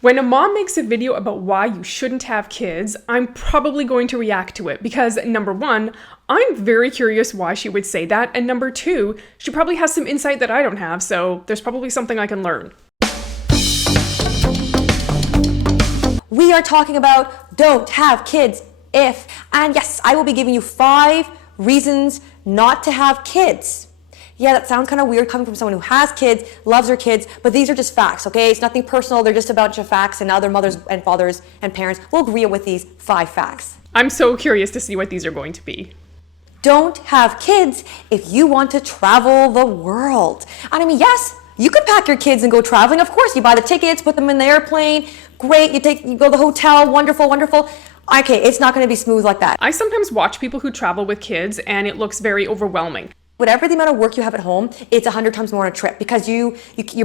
When a mom makes a video about why you shouldn't have kids, I'm probably going to react to it because number one, I'm very curious why she would say that, and number two, she probably has some insight that I don't have, so there's probably something I can learn. We are talking about don't have kids if, and yes, I will be giving you 5 reasons not to have kids. Yeah, that sounds kind of weird coming from someone who has kids, loves their kids, but these are just facts, okay? It's nothing personal, they're just a bunch of facts, and other mothers and fathers and parents will agree with these 5 facts. I'm so curious to see what these are going to be. Don't have kids if you want to travel the world. And I mean, yes, you could pack your kids and go traveling. Of course, you buy the tickets, put them in the airplane. Great, you go to the hotel, wonderful, wonderful. Okay, it's not going to be smooth like that. I sometimes watch people who travel with kids and it looks very overwhelming. Whatever the amount of work you have at home, it's 100 times more on a trip because you're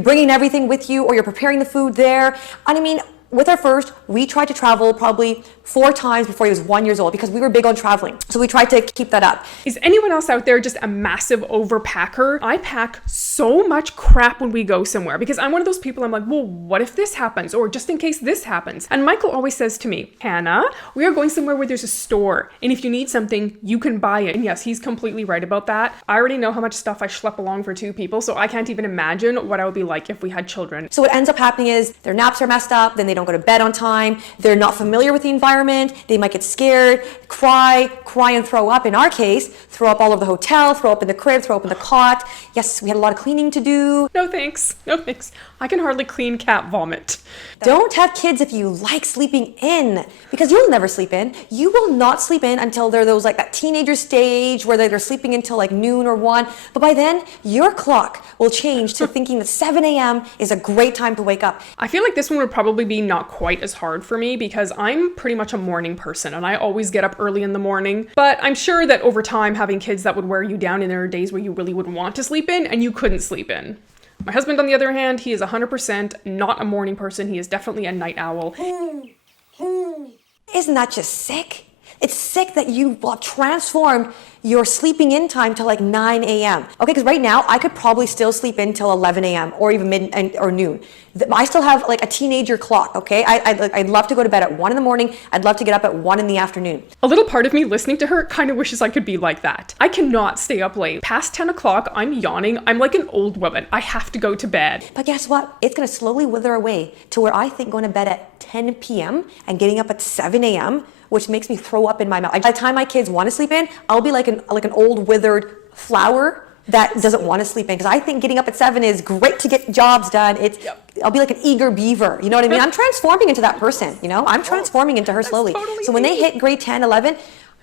bringing everything with you or you're preparing the food there. And I mean, with our first, we tried to travel probably 4 times before he was 1 year old because we were big on traveling. So we tried to keep that up. Is anyone else out there just a massive overpacker? I pack so much crap when we go somewhere because I'm one of those people, I'm like, well, what if this happens? Or just in case this happens. And Michael always says to me, Hannah, we are going somewhere where there's a store. And if you need something, you can buy it. And yes, he's completely right about that. I already know how much stuff I schlep along for 2 people. So I can't even imagine what I would be like if we had children. So what ends up happening is their naps are messed up, then they don't go to bed on time, they're not familiar with the environment, they might get scared, cry and throw up. In our case, throw up all over the hotel, throw up in the crib, throw up in the cot. Yes, we had a lot of cleaning to do. No thanks, no thanks. I can hardly clean cat vomit. Don't have kids if you like sleeping in, because you'll never sleep in. You will not sleep in until they're that teenager stage where they're sleeping until like noon or 1. But by then, your clock will change to thinking that 7 a.m. is a great time to wake up. I feel like this one would probably be not quite as hard for me because I'm pretty much a morning person and I always get up early in the morning. But I'm sure that over time, having kids that would wear you down, and there are days where you really would want to sleep in and you couldn't sleep in. My husband, on the other hand, he is 100% not a morning person. He is definitely a night owl. Isn't that just sick? It's sick that you transformed your sleeping in time to like 9 a.m. Okay, because right now I could probably still sleep in till 11 a.m. or even or noon. I still have like a teenager clock, okay? I'd love to go to bed at 1 in the morning. I'd love to get up at 1 in the afternoon. A little part of me listening to her kind of wishes I could be like that. I cannot stay up late. Past 10 o'clock, I'm yawning. I'm like an old woman. I have to go to bed. But guess what? It's going to slowly wither away to where I think going to bed at 10 p.m. and getting up at 7 a.m., which makes me throw up in my mouth. By the time my kids want to sleep in, I'll be like an old withered flower that doesn't want to sleep in. Because I think getting up at 7 is great to get jobs done. I'll be like an eager beaver. You know what I mean? I'm transforming into that person. You know, I'm transforming into her slowly. Totally so when they hit grade 10, 11,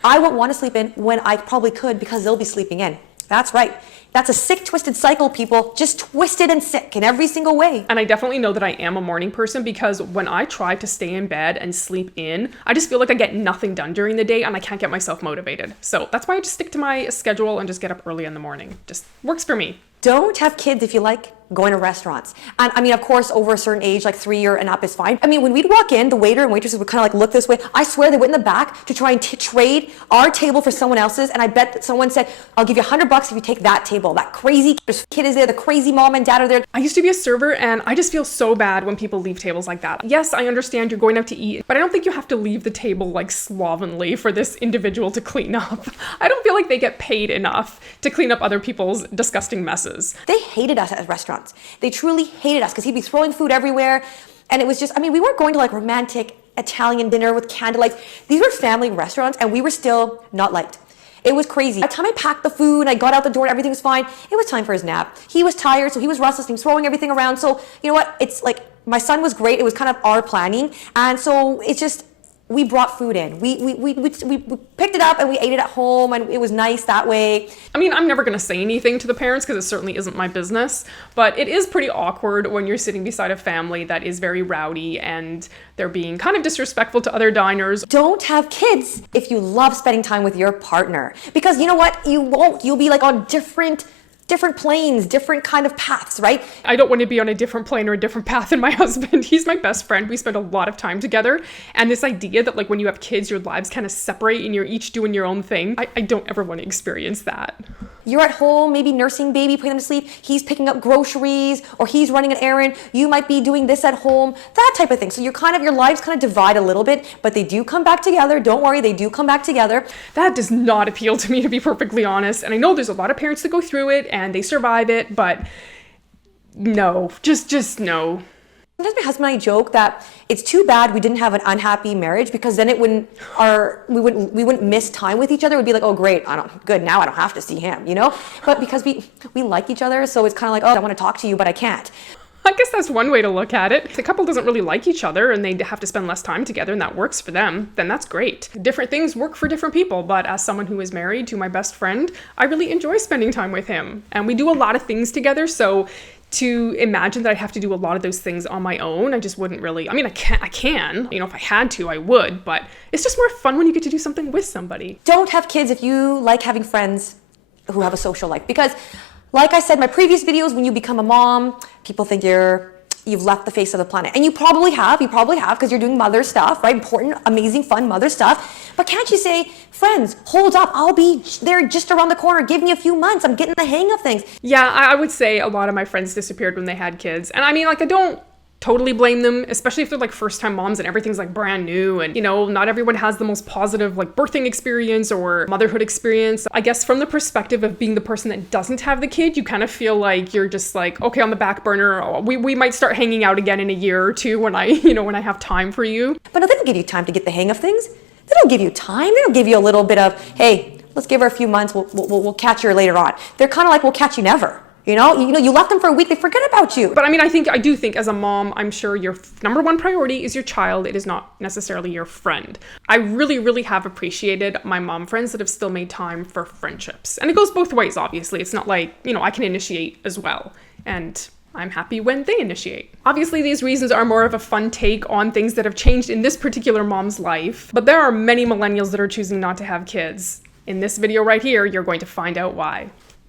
I won't want to sleep in when I probably could because they'll be sleeping in. That's right. That's a sick, twisted cycle, people. Just twisted and sick in every single way. And I definitely know that I am a morning person because when I try to stay in bed and sleep in, I just feel like I get nothing done during the day and I can't get myself motivated. So that's why I just stick to my schedule and just get up early in the morning. Just works for me. Don't have kids if you like going to restaurants. And I mean, of course, over a certain age, like 3 year and up is fine. I mean, when we'd walk in, the waiter and waitresses would kind of like look this way. I swear they went in the back to try and trade our table for someone else's. And I bet that someone said, I'll give you $100 if you take that table. That crazy kid is there. The crazy mom and dad are there. I used to be a server and I just feel so bad when people leave tables like that. Yes, I understand you're going out to eat, but I don't think you have to leave the table like slovenly for this individual to clean up. I don't feel like they get paid enough to clean up other people's disgusting messes. They hated us at restaurants. They truly hated us because he'd be throwing food everywhere. And it was just, I mean, we weren't going to like romantic Italian dinner with candlelight. These were family restaurants and we were still not liked. It was crazy. By the time I packed the food, I got out the door, everything was fine. It was time for his nap. He was tired, so he was restless, he was throwing everything around. So, you know what? It's like, my son was great. It was kind of our planning. And so it's just, we brought food in. We picked it up and we ate it at home and it was nice that way. I mean, I'm never going to say anything to the parents because it certainly isn't my business, but it is pretty awkward when you're sitting beside a family that is very rowdy and they're being kind of disrespectful to other diners. Don't have kids if you love spending time with your partner because you know what? You won't. You'll be like on different different planes, different kind of paths, right? I don't want to be on a different plane or a different path than my husband. He's my best friend. We spend a lot of time together. And this idea that like when you have kids, your lives kind of separate and you're each doing your own thing, I don't ever want to experience that. You're at home, maybe nursing baby, putting them to sleep. He's picking up groceries or he's running an errand. You might be doing this at home, that type of thing. So your lives kind of divide a little bit, but they do come back together. Don't worry, they do come back together. That does not appeal to me, to be perfectly honest. And I know there's a lot of parents that go through it and they survive it, but no, just no. Sometimes my husband and I joke that it's too bad we didn't have an unhappy marriage, because then we wouldn't miss time with each other. We'd be like, oh great, good, now I don't have to see him, you know? But because we like each other, so it's kind of like, oh, I want to talk to you, but I can't. I guess that's one way to look at it. If the couple doesn't really like each other and they have to spend less time together and that works for them, then that's great. Different things work for different people, but as someone who is married to my best friend, I really enjoy spending time with him. And we do a lot of things together, so to imagine that I'd have to do a lot of those things on my own, I just wouldn't really, I mean, I can, you know, if I had to, I would, but it's just more fun when you get to do something with somebody. Don't have kids if you like having friends who have a social life, because like I said in my previous videos, when you become a mom, people think you've left the face of the planet. And you probably have, because you're doing mother stuff, right? Important, amazing, fun mother stuff. But can't you say, friends, hold up, I'll be there just around the corner. Give me a few months. I'm getting the hang of things. Yeah, I would say a lot of my friends disappeared when they had kids. And I mean, like, I don't totally blame them, especially if they're like first-time moms and everything's like brand new, and you know, not everyone has the most positive like birthing experience or motherhood experience. I guess from the perspective of being the person that doesn't have the kid, you kind of feel like you're just like, okay, on the back burner, we might start hanging out again in a year or two when I have time for you. But no, they don't give you time to get the hang of things. They don't give you time. They don't give you a little bit of, hey, let's give her a few months, we'll catch her later on. They're kind of like, we'll catch you never. You know, you left them for a week, they forget about you. But I mean, I do think as a mom, I'm sure your number one priority is your child. It is not necessarily your friend. I really, really have appreciated my mom friends that have still made time for friendships. And it goes both ways, obviously. It's not like, you know, I can initiate as well. And I'm happy when they initiate. Obviously, these reasons are more of a fun take on things that have changed in this particular mom's life. But there are many millennials that are choosing not to have kids. In this video right here, you're going to find out why.